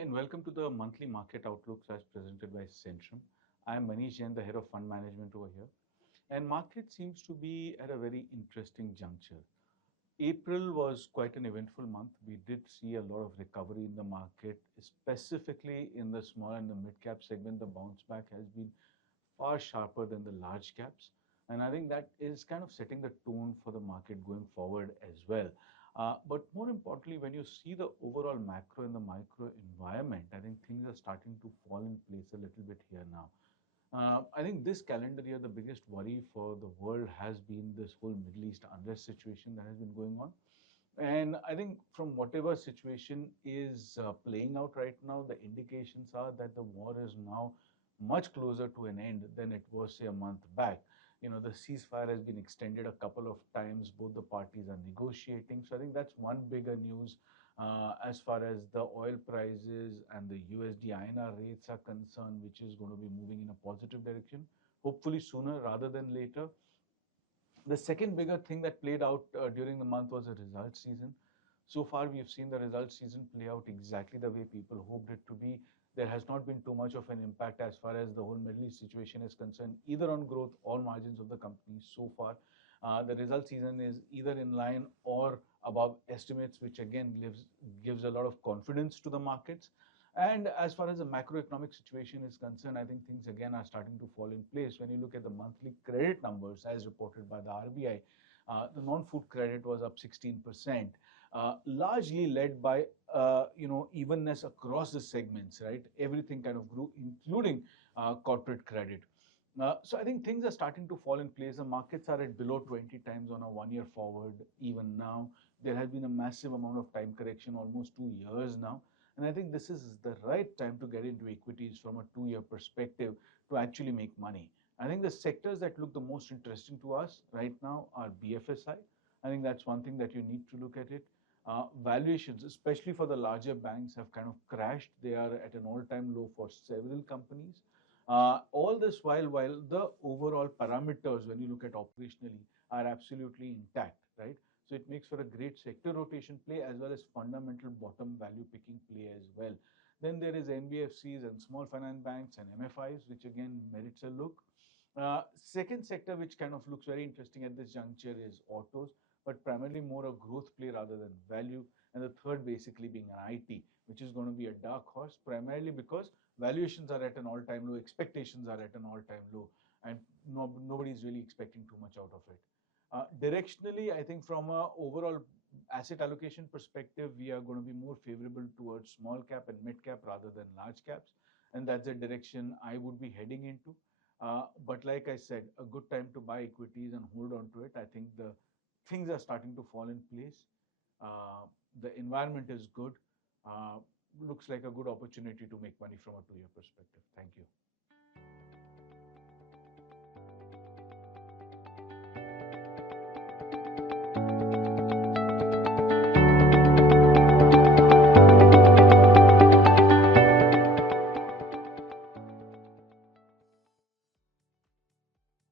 and welcome to the monthly market outlooks as presented by Centrum. I am Manish Jain, the head of fund management over here. And market seems to be at a very interesting juncture. April was quite an eventful month. We did see a lot of recovery in the market, specifically in the small and the mid cap segment. The bounce back has been far sharper than the large caps. And I think that is kind of setting the tone for the market going forward as well. But more importantly, when you see the overall macro and the micro environment, I think things are starting to fall in place a little bit here now. I think this calendar year, the biggest worry for the world has been this whole Middle East unrest situation that has been going on. And I think from whatever situation is playing out right now, the indications are that the war is now much closer to an end than it was, say, a month back. The ceasefire has been extended a couple of times. Both the parties are negotiating. So I think that's one bigger news as far as the oil prices and the USD INR rates are concerned, which is going to be moving in a positive direction, hopefully sooner rather than later. The second bigger thing that played out during the month was the results season. So far, we've seen the results season play out exactly the way people hoped it to be. There has not been too much of an impact as far as the whole Middle East situation is concerned, either on growth or margins of the companies so far. The result season is either in line or above estimates, which again gives a lot of confidence to the markets. And as far as the macroeconomic situation is concerned, I think things again are starting to fall in place. When you look at the monthly credit numbers as reported by the RBI, the non-food credit was up 16%, largely led by evenness across the segments, right? Everything kind of grew, including corporate credit. So I think things are starting to fall in place. The markets are at below 20 times on a 1 year forward. Even now, there has been a massive amount of time correction, almost 2 years now. And I think this is the right time to get into equities from a 2 year perspective to actually make money. I think the sectors that look the most interesting to us right now are BFSI. I think that's one thing that you need to look at it. Valuations, especially for the larger banks, have kind of crashed. They are at an all-time low for several companies. All this while the overall parameters, when you look at operationally, are absolutely intact, right? So it makes for a great sector rotation play as well as fundamental bottom value picking play as well. Then there is NBFCs and small finance banks and MFIs, which again merits a look. Second sector, which kind of looks very interesting at this juncture, is autos, but primarily more a growth play rather than value. And the third basically being an IT, which is going to be a dark horse, primarily because valuations are at an all-time low, expectations are at an all-time low, and nobody's really expecting too much out of it. Directionally, I think from an overall asset allocation perspective, we are going to be more favorable towards small cap and mid cap rather than large caps. And that's the direction I would be heading into. But like I said, a good time to buy equities and hold on to it. I think the things are starting to fall in place. The environment is good. Looks like a good opportunity to make money from a 2 year perspective. Thank you.